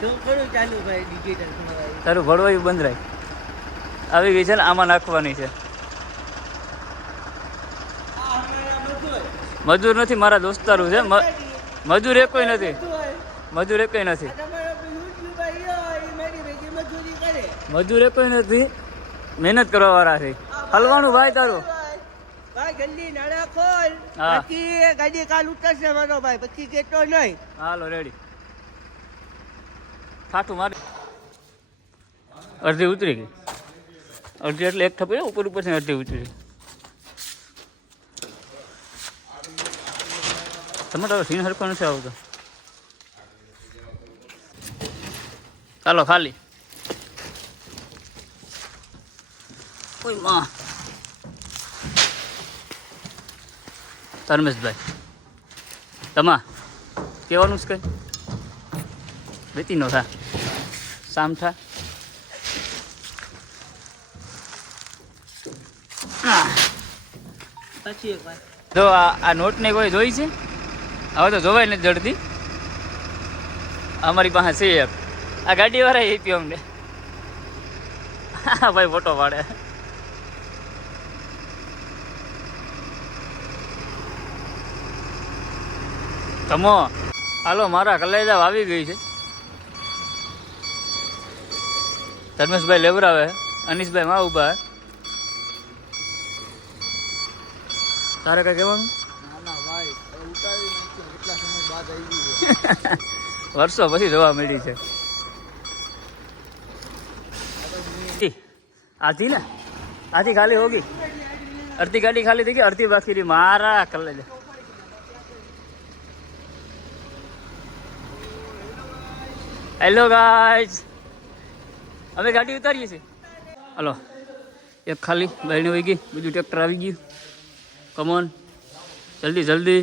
ચાલુ ભાઈ ડિજિટલ તારું ભરવાયું બંધ રાખ. આવી ગઈ છે ને આમાં નાખવાની છે. મજૂર. નથી મારા દોસ્તારું છે. મજૂર એકોય નથી. મજૂર. એકોય નથી. મજૂર એકોય નથી. મહેનત કરવા વાળા છે હલવાનું ભાઈ તારું. જલ્દી ખોલ. હા. ગાડી કાલ ઉતરશે મારો ભાઈ. પછી કેતો નહીં. હાલો રેડી ઠાઠું મારી. અડધી ઉતરી ગઈ. અડધી એટલે એક થપી ઉપર ઉપર ને અડધી ઉતરી ગઈ. તમારે હવે સીન હરખો નથી આવતો. ચાલો, ખાલી. કોઈ માં. ધર્મેશભાઈ, તમા, કહેવાનું છે કઈ? વેતી નો થા સામ થા પછી એક ભાઈ જો કોઈ જોઈ છે? હવે તો જોવાય નથી જડતી. અમારી પાસે છે એક. આ ગાડી વાળા પીઓ અમને. હા ભાઈ ફોટો પાડે. તમો, હાલો, મારા કલેજા આવી ગઈ છે. ધર્મેશભાઈ લેવરાવે, અનિશભાઈ માં ઊભા. તારે કઈ કહેવાનું? વર્ષો પછી જોવા મળી છે. આથી ને? આથી ખાલી હોગી? અડધી ગાડી ખાલી થઈ ગઈ અડધી બાકી રહી. મારા કલે હેલો ગાઈઝ અમે ગાડી ઉતારીએ છીએ. હલો, એક ખાલી બાઈને વહી ગઈ, બીજું ટ્રેક્ટર આવી ગયું. કમોન જલ્દી જલ્દી.